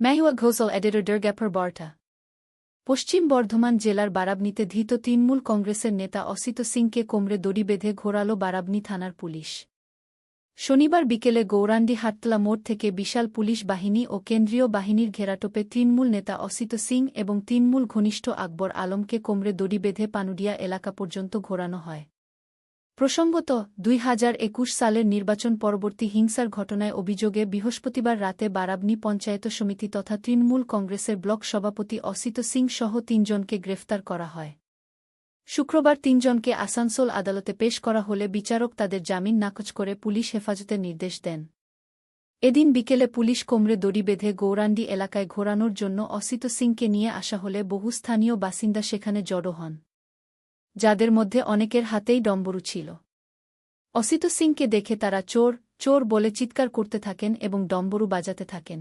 মেহুয়া ঘোষল editor Durgapur বার্তা। পশ্চিম বর্ধমান জেলার বারাবনীতে ধৃত তৃণমূল কংগ্রেসের নেতা অসিত সিংকে কোমরে দড়ি বেঁধে ঘোরাল বারাবনী থানার পুলিশ। শনিবার বিকেলে গৌরাণ্ডি হাটতলা মোড় থেকে বিশাল পুলিশ বাহিনী ও কেন্দ্রীয় বাহিনীর ঘেরাটোপে তৃণমূল নেতা অসিত সিং এবং তৃণমূল ঘনিষ্ঠ আকবর আলমকে কোমরে দড়ি বেঁধে পানুডিয়া এলাকা পর্যন্ত ঘোরানো হয়। প্রসঙ্গত ২০২১ সালের নির্বাচন পরবর্তী হিংসার ঘটনায় অভিযোগে বৃহস্পতিবার রাতে বারাবনী পঞ্চায়েত সমিতি তথা তৃণমূল কংগ্রেসের ব্লক সভাপতি অসিত সিং সহ ৩ জনকে গ্রেফতার করা হয়। শুক্রবার ৩ জনকে আসানসোল আদালতে পেশ করা হলে বিচারক তাদের জামিন নাকচ করে পুলিশ হেফাজতের নির্দেশ দেন। এদিন বিকেলে পুলিশ কোমরে দড়ি বেঁধে গৌরাণ্ডি এলাকায় ঘোরানোর জন্য অসিত সিংকে নিয়ে আসা হলে বহু স্থানীয় বাসিন্দা সেখানে জড়ো হন, যাদের মধ্যে অনেকের হাতেই ডম্বরু ছিল। অসিত সিংকে দেখে তারা চোর চোর বলে চিৎকার করতে থাকেন এবং ডম্বরু বাজাতে থাকেন।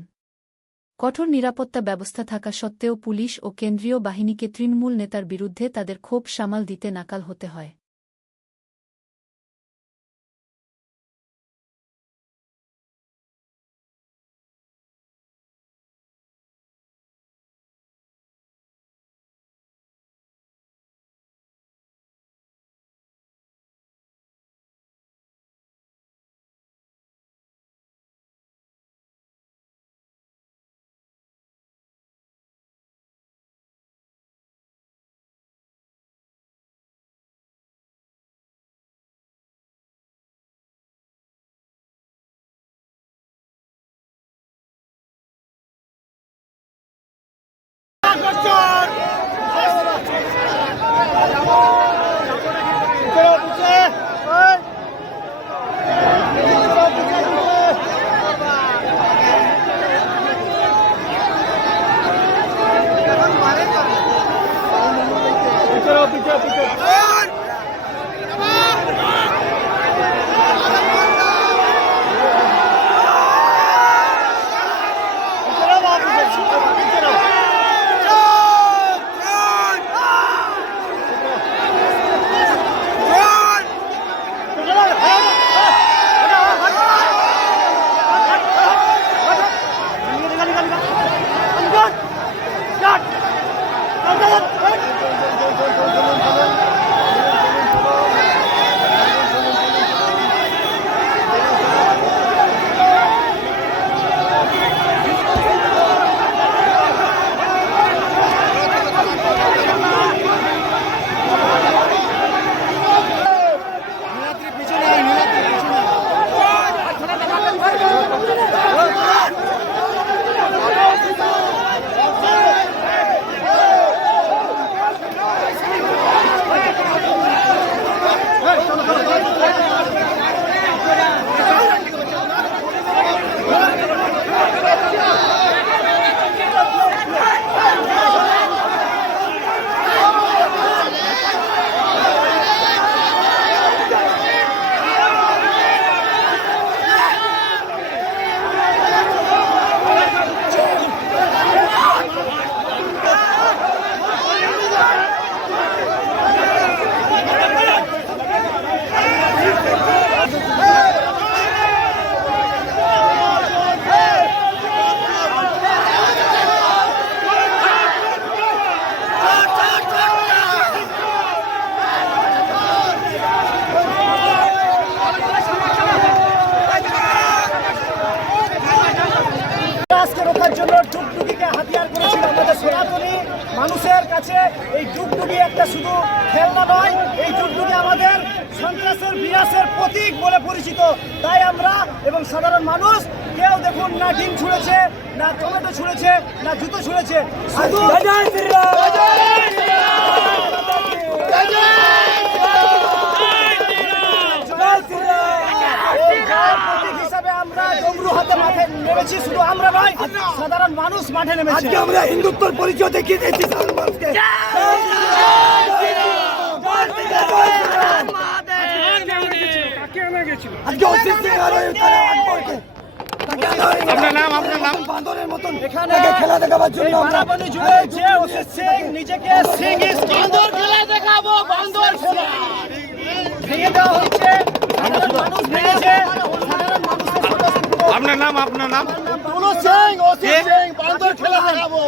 কঠোর নিরাপত্তা ব্যবস্থা থাকা সত্ত্বেও পুলিশ ও কেন্দ্রীয় বাহিনীকে তৃণমূল নেতার বিরুদ্ধে তাদের ক্ষোভ সামাল দিতে নাকাল হতে হয়। মানুষের কাছে এই ডুগডুগি একটা শুধু খেলনা নয়, এই ডুগডুগি আমাদের সন্ত্রাসের বিনাশের প্রতীক বলে পরিচিত। তাই আমরা এবং সাধারণ মানুষ কেউ দেখুন না ডিম ছুঁড়েছে, না টমেটো ছুঁড়েছে, না জুতো ছুঁড়েছে, শুধু শুধু আমরা নয়, সাধারণ মানুষ মাঠে নেমেছে। আমরা হিন্দুত্বর পরিচয় দেখিয়ে দিয়েছি সাধারণ মানুষকে। বান্দরের মতন এখানে খেলা দেখাবার জন্য নিজেকে ভেঙে দেওয়া হচ্ছে। মানুষ ভেঙেছে। আপনার নাম সিং বান্দর খেলা দেখাবো